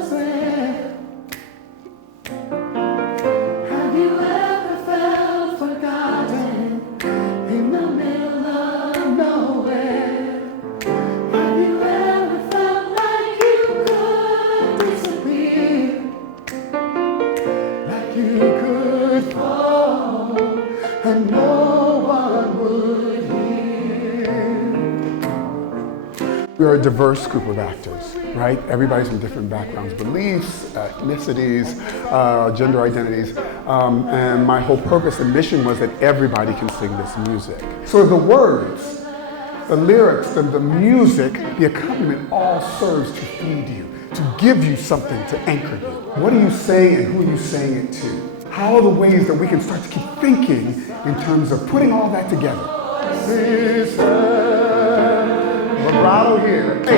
Have you ever felt forgotten in the middle of nowhere? Have you ever felt like you could disappear? Like you could fall and no one would hear? We're a diverse group of actors, right? Everybody's from different backgrounds, beliefs, ethnicities, gender identities, and my whole purpose and mission was that everybody can sing this music. So the words, the lyrics, the music, the accompaniment all serves to feed you, to give you something to anchor you. What are you saying and who are you saying it to? How are the ways that we can start to keep thinking in terms of putting all that together? Vibrato here, H.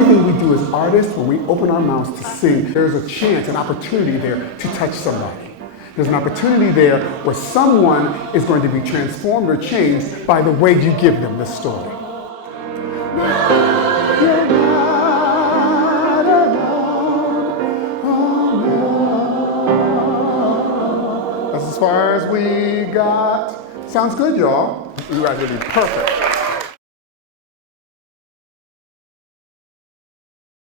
Everything we do as artists, when we open our mouths to sing, there's a chance, an opportunity there to touch somebody. There's an opportunity there where someone is going to be transformed or changed by the way you give them the story. That's as far as we got. Sounds good, y'all. You guys will be perfect.